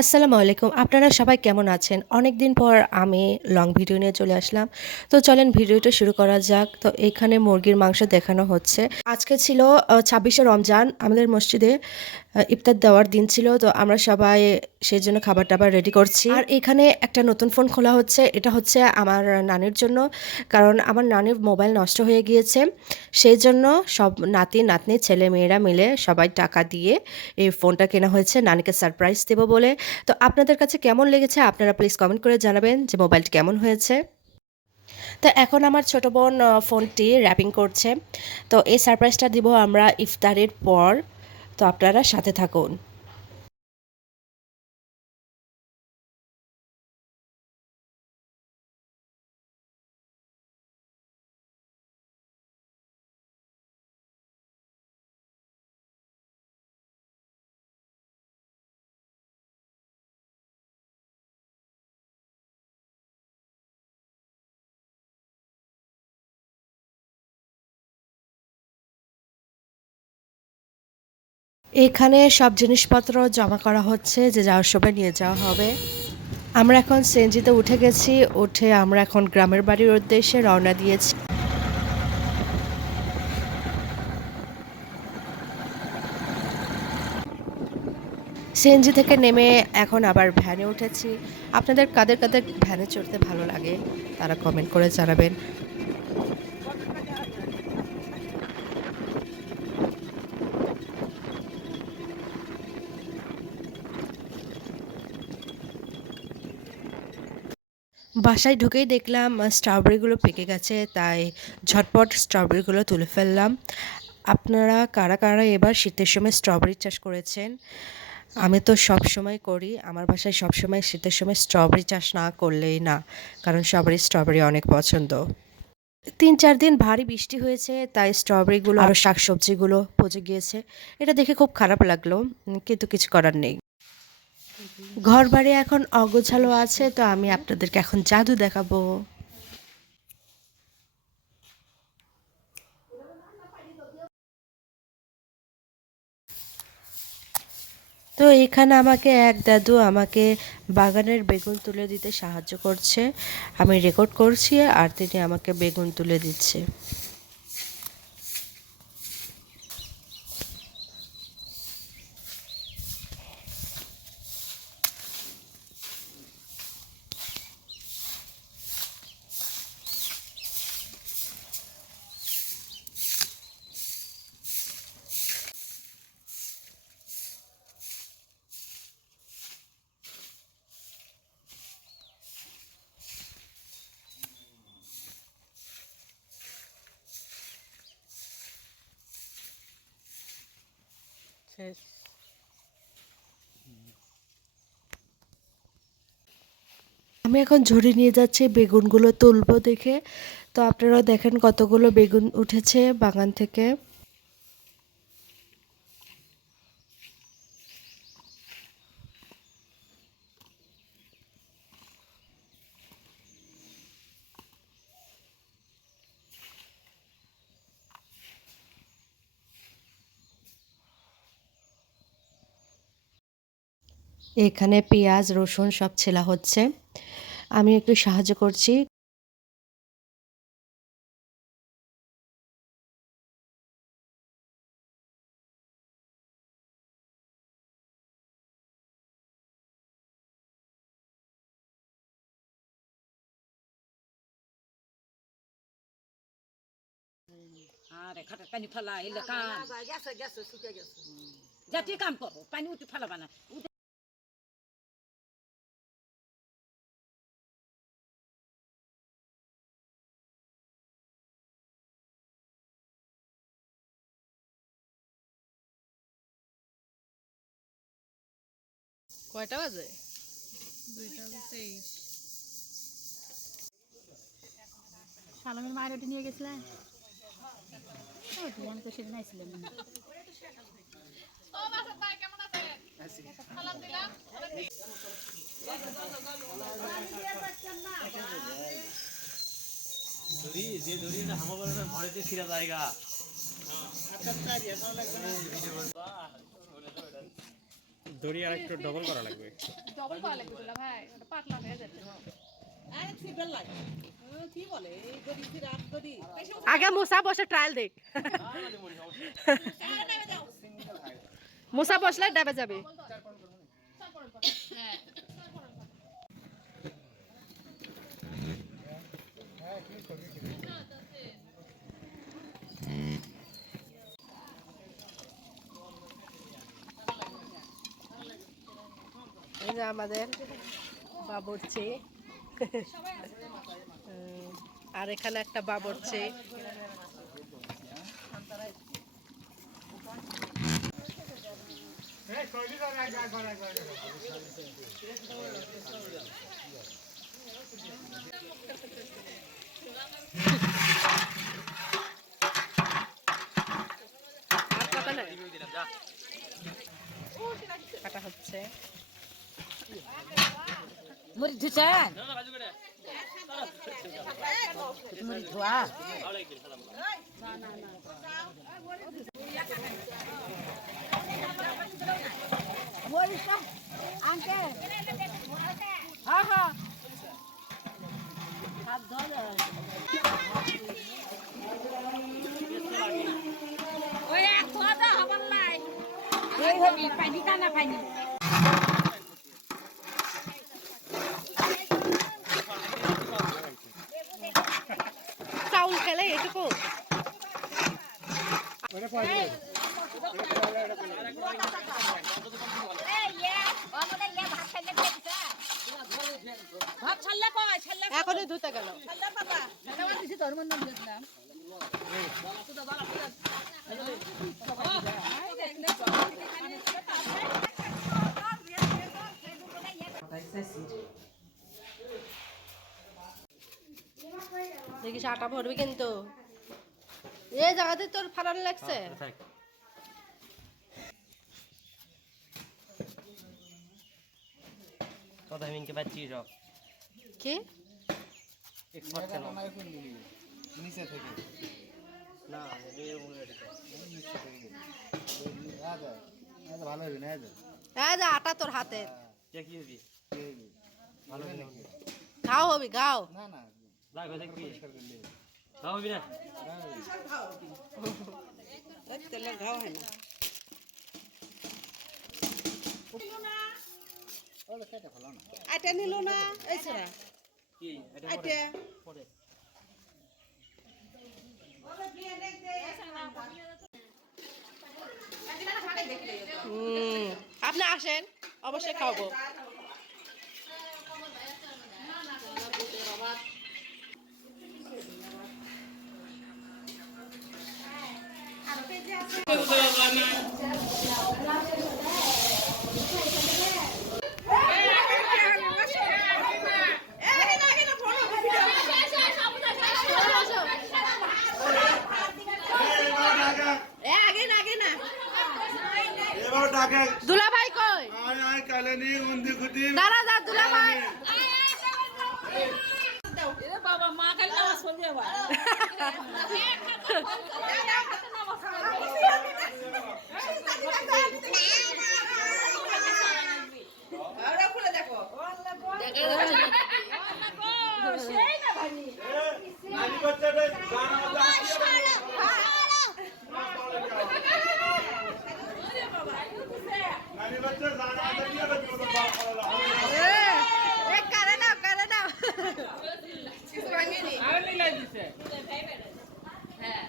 আসসালামু আলাইকুম। আপনারা সবাই কেমন আছেন? অনেকদিন পর আমি লং ভিডিও নিয়ে চলে আসলাম। তো চলেন ভিডিওটা শুরু করা যাক। তো এখানে মুরগির মাংস দেখানো হচ্ছে। আজকে ছিল ২৬শে রমজান। আমাদের মসজিদে ইফতার দেওয়ার দিন ছিল। তো আমরা সবাই সেজন্য খাবার-টাবার রেডি করছি। আর এখানে একটা নতুন ফোন খোলা হচ্ছে। এটা হচ্ছে আমার নানির জন্য। কারণ আমার নানির মোবাইল নষ্ট হয়ে গিয়েছে। সেইজন্য সব নাতি-নাতনি, ছেলে-মেয়েরা মিলে সবাই টাকা দিয়ে এই ফোনটা কেনা হয়েছে নানিকে সারপ্রাইজ দেব বলে। তো আপনাদের কাছে কেমন লেগেছে আপনারা প্লিজ কমেন্ট করে জানাবেন যে মোবাইলটি কেমন হয়েছে। তো এখন আমার ছোট বোন ফোনটি র্যাপিং করছে। তো এই সারপ্রাইজটা দিব আমরা ইফতারের পর। তো আপনারা সাথে থাকুন। এখানে সব জিনিসপত্র জমা করা হচ্ছে যে যাওয়ার সময় নিয়ে যাওয়া হবে। আমরা এখন সিএনজিতে উঠে গেছি। উঠে আমরা এখন গ্রামের বাড়ির উদ্দেশ্যে রওনা দিয়েছি। সিএনজি থেকে নেমে এখন আবার ভ্যানে উঠেছি। আপনাদের কাদের কাদের ভ্যানে চড়তে ভালো লাগে তারা কমেন্ট করে জানাবেন। বাসায় ঢুকেই দেখলাম স্ট্রবেরিগুলো পেকে গেছে, তাই ঝটপট স্ট্রবেরিগুলো তুলে ফেললাম। আপনারা কারা কারা এবার শীতের সময় স্ট্রবেরি চাষ করেছেন? আমি তো সবসময় করি। আমার বাসায় সবসময় শীতের সময় স্ট্রবেরি চাষ না করলেই না, কারণ সবারই স্ট্রবেরি অনেক পছন্দ। ৩-৪ দিন ভারী বৃষ্টি হয়েছে, তাই স্ট্রবেরিগুলো আরও শাকসবজিগুলো পচে গিয়েছে। এটা দেখে খুব খারাপ লাগলো, কিন্তু কিছু করার নেই। ঘরবাড়ি এখন অগোছালো আছে, তো আমি আপনাদেরকে এখন জাদু দেখাবো। তো এখানে আমাকে এক দাদু আমাকে বাগানের বেগুন তুলে দিতে সাহায্য করছে। আমি রেকর্ড করছি আর তিনি আমাকে বেগুন তুলে দিচ্ছে। আমি এখন ঝুড়ি নিয়ে যাচ্ছি বেগুনগুলো তুলবো দেখে। তো আপনারা দেখেন কতগুলো বেগুন উঠেছে বাগান থেকে। এখানে পেঁয়াজ রসুন সব ছেলা হচ্ছে, আমি একটু সাহায্য করছি। আরে খাটের পানি ফেলা এলে কাম জাতি কাম করো পানি উঠে ফেলাবা না কয়টা বাজে? 2টা 23। সালামের মায়ের ওটি নিয়ে গেছিলেন আমি তো সেদিন আইছিলাম যে ধরি না হামা বলে না ঘরেতে ছিঁড়া জায়গা দড়ি আর একটু ডবল করা লাগবে। ডবল করা লাগবে দুলা ভাই, ওটা পাতলা হয়ে যাচ্ছে। আগে মুসা বসে ট্রায়াল দেখ। মুসা বসলে ডাবে যাবে। হ্যাঁ এই যে আমাদের বাবুর্চি, আর এখানে একটা বাবুর্চি। আর কথা নাই, কাটা হচ্ছে। মরিচ ধুছেন মরিচ ধোয়া মরিচটা আনতে হ্যাঁ হ্যাঁ হাত ধরে ওই এক ধোয়া তো হবার নাই এই হবি পানি কানা পানি চাউল খেলে এটুকু ভাত ছাড়লে কয় ছাড়লে এখনই ধুতে গেল। দেখিস আটা ভরবি কিন্তু, এই জায়গাতে তোর ফারান লাগছে। কথা মিনকে বাচ্চি সব কি এক্সপার্ট কেন নিচে থেকে না এই মনে নিচে থেকে ভালো হবে না এই যে আটা তোর হাতে, কে কি হবি ভালো নাকি ঘাও হবি ঘাও। না না লাগ হয়ে দেখবি তাও হবি না আটা নিল না এই ছেড়া কি এটা আটা পরে আপনি আসেন অবশ্যই খাওয়াবো। দুলা ভাই কই? দাঁড়া যা দুলা ভাই। বাবা মা খালি নামাজ পড়বে আবার সেই না ভাই করে নাও করে নাও। হ্যাঁ